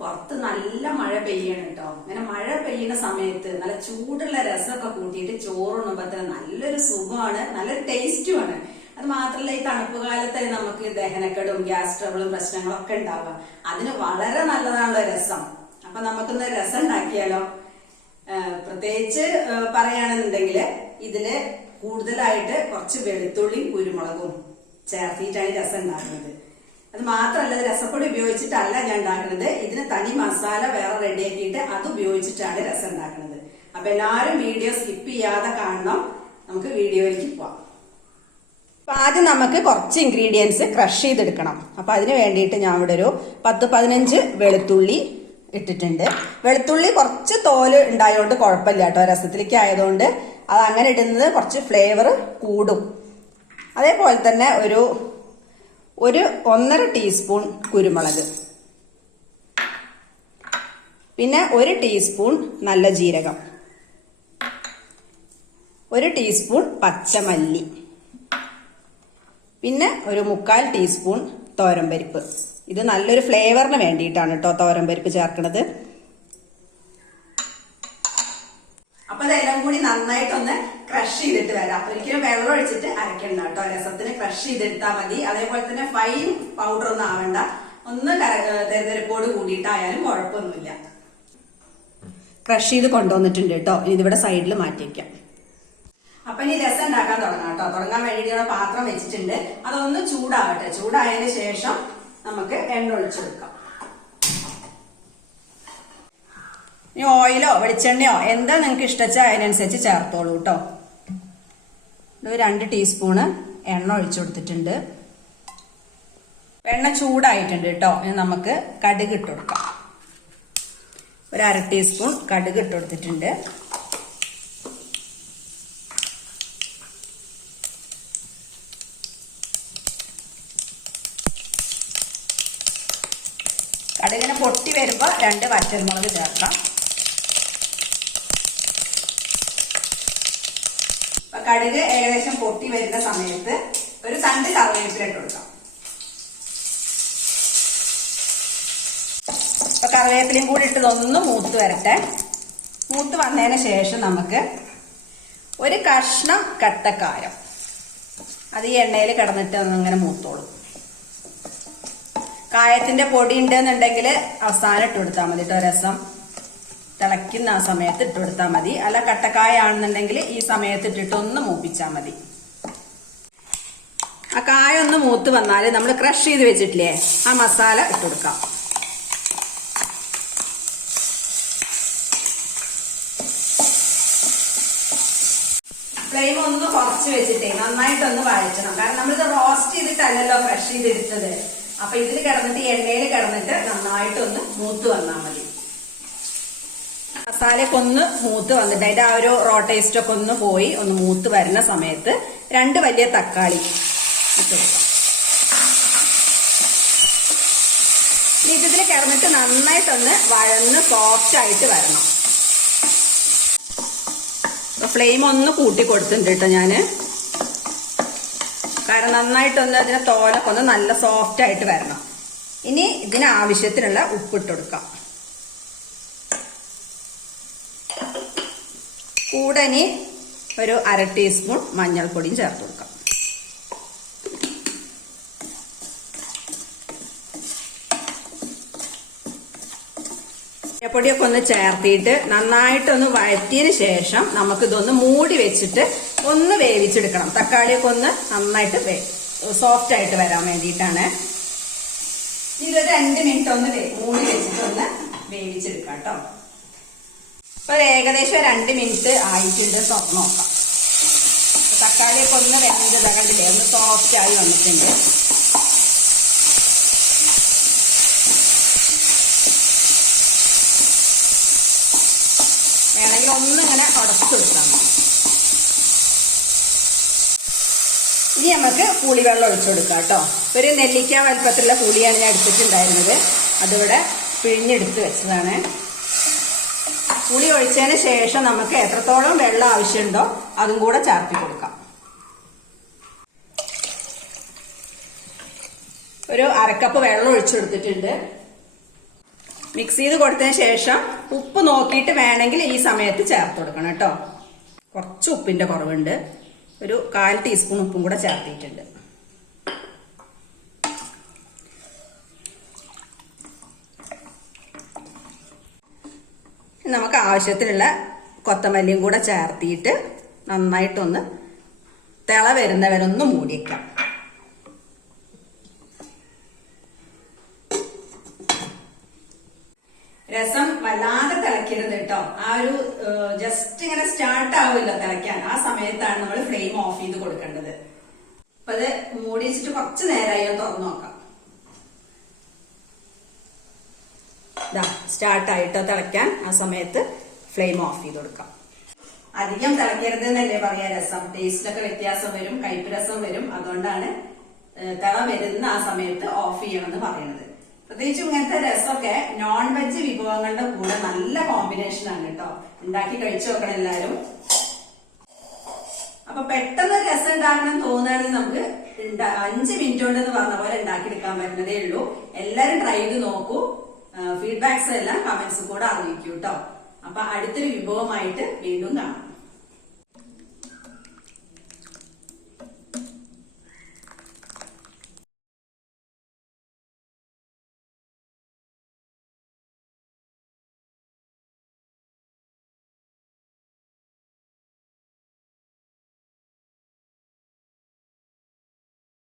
പുറത്ത് നല്ല മഴ പെയ്യാണ് കേട്ടോ. അങ്ങനെ മഴ പെയ്യുന്ന സമയത്ത് നല്ല ചൂടുള്ള രസമൊക്കെ കൂട്ടിയിട്ട് ചോറുണ്ണുമ്പോ തന്നെ നല്ലൊരു സുഖമാണ് നല്ലൊരു ടേസ്റ്റുമാണ് അത് മാത്രമല്ല ഈ തണുപ്പ് കാലത്ത് നമുക്ക് ദഹനക്കെടും ഗ്യാസ് ട്രബിളും പ്രശ്നങ്ങളും ഒക്കെ ഉണ്ടാവുക. അതിന് വളരെ നല്ലതാണല്ലോ രസം. അപ്പൊ നമുക്കൊന്ന് രസം ഉണ്ടാക്കിയാലോ? പ്രത്യേകിച്ച് പറയുകയാണെന്നുണ്ടെങ്കിൽ ഇതിൽ കൂടുതലായിട്ട് കുറച്ച് വെളുത്തുള്ളിയും കുരുമുളകും ചേർത്തിട്ടാണ് രസം ഉണ്ടാക്കുന്നത്. അത് മാത്രമല്ല രസപ്പൊടി ഉപയോഗിച്ചിട്ടല്ല ഞാൻ ഉണ്ടാക്കുന്നത്. ഇതിന് തനി മസാല വേറെ റെഡിയാക്കിയിട്ട് അത് ഉപയോഗിച്ചിട്ടാണ് രസം ഉണ്ടാക്കുന്നത്. അപ്പൊ എല്ലാവരും വീഡിയോ സ്കിപ്പ് ചെയ്യാതെ കാണണം. നമുക്ക് വീഡിയോയിലേക്ക് പോവാം. അപ്പൊ ആദ്യം നമുക്ക് കുറച്ച് ഇൻഗ്രീഡിയൻസ് ക്രഷ് ചെയ്തെടുക്കണം. അപ്പൊ അതിന് വേണ്ടിയിട്ട് ഞാൻ ഇവിടെ ഒരു പത്ത് പതിനഞ്ച് വെളുത്തുള്ളി ഇട്ടിട്ടുണ്ട്. വെളുത്തുള്ളി കുറച്ച് തോൽ ഉണ്ടായതുകൊണ്ട് കുഴപ്പമില്ല കേട്ടോ. രസത്തിലേക്ക് ആയതുകൊണ്ട് അത് അങ്ങനെ ഇടുന്നത് കുറച്ച് ഫ്ലേവർ കൂടും. അതേപോലെ തന്നെ ഒരു ഒരു ഒന്നര ടീസ്പൂൺ കുരുമുളക്. പിന്നെ ഒരു ടീസ്പൂൺ നല്ല ജീരകം. ഒരു ടീസ്പൂൺ പച്ചമല്ലി. പിന്നെ ഒരു മുക്കാൽ ടീസ്പൂൺ തോരമ്പരിപ്പ് ഇത് നല്ലൊരു ഫ്ലേവറിന് വേണ്ടിയിട്ടാണ് കേട്ടോ തോരമ്പരിപ്പ് ചേർക്കുന്നത് അപ്പൊ ഇതെല്ലാം കൂടി നന്നായിട്ടൊന്ന് ക്രഷ് ചെയ്തിട്ട് വരാം. ഒരിക്കലും വെള്ളം ഒഴിച്ചിട്ട് അരക്കണ്ട കേട്ടോ. രസത്തിന് ക്രഷ് ചെയ്തെടുത്താൽ മതി. അതേപോലെ തന്നെ ഫൈൻ പൗഡർ ഒന്നും ആവണ്ട. ഒന്ന് തെരഞ്ഞെടുപ്പോട് കൂടിയിട്ടായാലും കുഴപ്പമൊന്നുമില്ല. ക്രഷ് ചെയ്ത് കൊണ്ടുവന്നിട്ടുണ്ട് കേട്ടോ. ഇതിവിടെ സൈഡിൽ മാറ്റി അപ്പൊ ഇനി രസം ഉണ്ടാക്കാൻ തുടങ്ങാം കേട്ടോ. തുടങ്ങാൻ വേണ്ടിയിട്ട് പാത്രം വെച്ചിട്ടുണ്ട്. അതൊന്ന് ചൂടാവട്ടെ. ചൂടായതിനു ശേഷം നമുക്ക് എണ്ണ ഒഴിച്ചെടുക്കാം. ഇനി ഓയിലോ വെളിച്ചെണ്ണയോ എന്താ നിങ്ങൾക്ക് ഇഷ്ടച്ച? അതിനനുസരിച്ച് ചേർത്തോളൂ കേട്ടോ ഒരു രണ്ട് ടീസ്പൂണ് എണ്ണ ഒഴിച്ചു കൊടുത്തിട്ടുണ്ട്. എണ്ണ ചൂടായിട്ടുണ്ട് കേട്ടോ ഇനി നമുക്ക് കടുക് ഇട്ട് കൊടുക്കാം. ഒരു അര ടീസ്പൂൺ കടുക് ഇട്ട് കൊടുത്തിട്ടുണ്ട്. കടുകിനെ പൊട്ടി വരുമ്പോൾ രണ്ട് വറ്റൽമുളക് ചേർക്കാം. അപ്പൊ കടുക് ഏകദേശം പൊട്ടി വരുന്ന സമയത്ത് ഒരു തണ്ട് കറിവേപ്പില ഇട്ട് കൊടുക്കാം. അപ്പൊ കറിവേപ്പിലയും കൂടി ഇട്ടതൊന്ന് മൂത്ത് വരട്ടെ. മൂത്ത് വന്നതിന് ശേഷം നമുക്ക് ഒരു കഷ്ണം കട്ടക്കാരം. അത് ഈ എണ്ണയിൽ കിടന്നിട്ട് ഒന്നിങ്ങനെ മൂത്തോളും. കായത്തിന്റെ പൊടി ഉണ്ടെന്നുണ്ടെങ്കിൽ അവസാനം ഇട്ട് കൊടുത്താൽ മതി കേട്ടോ രസം. തിളയ്ക്കുന്ന ആ സമയത്ത് ഇട്ട് കൊടുത്താൽ മതി. അല്ല കട്ടക്കായ ആണെന്നുണ്ടെങ്കിൽ ഈ സമയത്ത് ഇട്ടിട്ട് ഒന്ന് മൂപ്പിച്ചാൽ മതി. ആ കായ ഒന്ന് മൂത്ത് വന്നാൽ നമ്മൾ ക്രഷ് ചെയ്ത് വെച്ചിട്ടില്ലേ ആ മസാല ഇട്ട് കൊടുക്കാം. ഫ്ലെയിം ഒന്ന് കുറച്ച് വെച്ചിട്ടേ നന്നായിട്ടൊന്ന് വഴറ്റണം. കാരണം നമ്മളിത് റോസ്റ്റ് ചെയ്തിട്ടല്ലല്ലോ ക്രഷ് ചെയ്തെടുത്തത് അപ്പൊ ഇതിൽ കിടന്നിട്ട് എണ്ണയിൽ കിടന്നിട്ട് നന്നായിട്ടൊന്ന് മൂത്ത് വന്നാൽ മതി. മസാലയൊക്കെ ഒന്ന് മൂത്ത് വന്നിട്ട് അതിന്റെ ആ ഒരു റോ ടേസ്റ്റ് ഒക്കെ ഒന്ന് പോയി ഒന്ന് മൂത്ത് വരുന്ന സമയത്ത് രണ്ട് വലിയ തക്കാളി ഇതിൽ കിടന്നിട്ട് നന്നായിട്ടൊന്ന് വഴന്ന് സോഫ്റ്റ് ആയിട്ട് വരണം. ഫ്ലെയിം ഒന്ന് കൂട്ടി കൊടുത്തിട്ടുണ്ട് കേട്ടോ ഞാൻ. കാരണം നന്നായിട്ടൊന്ന് അതിനെ തോലൊക്കെ ഒന്ന് നല്ല സോഫ്റ്റ് ആയിട്ട് വരണം. ഇനി ഇതിന് ആവശ്യത്തിനുള്ള ഉപ്പിട്ട് കൊടുക്കാം കൂടെ ഇനി ഒരു അര ടീസ്പൂൺ മഞ്ഞൾപ്പൊടിയും ചേർത്ത് കൊടുക്കാം പൊടിയൊക്കെ ഒന്ന് ചേർത്തിയിട്ട് നന്നായിട്ടൊന്ന് വഴറ്റിയതിന് ശേഷം നമുക്ക് ഇതൊന്ന് മൂടി വെച്ചിട്ട് ഒന്ന് വേവിച്ചെടുക്കണം. തക്കാളിയൊക്കെ ഒന്ന് നന്നായിട്ട് സോഫ്റ്റ് ആയിട്ട് വരാൻ വേണ്ടിയിട്ടാണ്. ഇതൊരു രണ്ട് മിനിറ്റ് ഒന്ന് മൂടി വെച്ചിട്ട് ഒന്ന് വേവിച്ചെടുക്കാം കേട്ടോ ഇപ്പൊ ഏകദേശം രണ്ട് മിനിറ്റ് ആയിട്ടുണ്ട് നോക്കാം. തക്കാളിയൊക്കെ ഒന്ന് വെന്തത് കണ്ടില്ലേ? ഒന്ന് സോഫ്റ്റ് ആയി വന്നിട്ടുണ്ട്. വേണമെങ്കിൽ ഒന്നിങ്ങനെ അടച്ചു കൊടുക്കാം ഇനി നമുക്ക് പുളിവെള്ളം ഒഴിച്ചു കൊടുക്കാം കേട്ടോ. ഒരു നെല്ലിക്ക വലുപ്പത്തിലുള്ള പുളിയാണ് ഞാൻ എടുത്തിട്ടുണ്ടായിരുന്നത്. അതിവിടെ പിഴിഞ്ഞെടുത്ത് വെച്ചതാണ്. പുളി ഒഴിച്ചതിന് ശേഷം നമുക്ക് എത്രത്തോളം വെള്ളം ആവശ്യമുണ്ടോ അതും കൂടെ ചേർത്തി കൊടുക്കാം. ഒരു അരക്കപ്പ് വെള്ളം ഒഴിച്ചു കൊടുത്തിട്ടുണ്ട്. മിക്സ് ചെയ്ത് കൊടുത്തതിന് ശേഷം ഉപ്പ് നോക്കിയിട്ട് വേണമെങ്കിൽ ഈ സമയത്ത് ചേർത്ത് കൊടുക്കണം കേട്ടോ. കുറച്ച് ഉപ്പിന്റെ കുറവുണ്ട്. ഒരു കാൽ ടീസ്പൂൺ ഉപ്പും കൂടെ ചേർത്തിട്ടുണ്ട്. നമുക്ക് ആവശ്യത്തിനുള്ള കൊത്തമല്ലിയും കൂടെ ചേർത്തിയിട്ട് നന്നായിട്ടൊന്ന് തിള വരുന്നവരൊന്ന് മൂടിയേക്കാം രസം വല്ലാതെ തിളക്കരുത് കേട്ടോ ആ ഒരു ജസ്റ്റ് ഇങ്ങനെ ആവില്ല തിളയ്ക്കാൻ. ആ സമയത്താണ് നമ്മൾ ഫ്ലെയിം ഓഫ് ചെയ്ത് കൊടുക്കേണ്ടത്. അപ്പൊ അത് മൂടി വെച്ചിട്ട് കുറച്ച് നേരമായി തുറന്നു നോക്കാം. സ്റ്റാർട്ട് ആയിട്ടോ തിളയ്ക്കാൻ ആ സമയത്ത് ഫ്ലെയിം ഓഫ് ചെയ്ത് കൊടുക്കാം. അധികം തിളക്കരുത് എന്നല്ലേ പറയാ രസം. ടേസ്റ്റിലൊക്കെ വ്യത്യാസം വരും കയ്പ് രസം വരും. അതുകൊണ്ടാണ് തിള വരുന്ന ആ സമയത്ത് ഓഫ് ചെയ്യണം എന്ന് പറയുന്നത് പ്രത്യേകിച്ചും ഇങ്ങനത്തെ രസമൊക്കെ നോൺ വെജ് വിഭവങ്ങളുടെ കൂടെ നല്ല കോമ്പിനേഷൻ ആണ് കേട്ടോ. ഉണ്ടാക്കി കഴിച്ചു നോക്കണം എല്ലാരും അപ്പൊ പെട്ടെന്ന് രസം ഉണ്ടാക്കണം തോന്നുകയാണെങ്കിൽ നമുക്ക് അഞ്ച് മിനിറ്റ് കൊണ്ട് എന്ന് പറഞ്ഞ പോലെ ഉണ്ടാക്കിയെടുക്കാൻ പറ്റുന്നതേ ഉള്ളൂ. എല്ലാരും ട്രൈ ചെയ്ത് നോക്കൂ. ഫീഡ്ബാക്സ് എല്ലാം കമന്റ്സ് കൂടെ അറിയിക്കൂ കേട്ടോ. അപ്പൊ അടുത്തൊരു വിഭവമായിട്ട് വീണ്ടും കാണാം.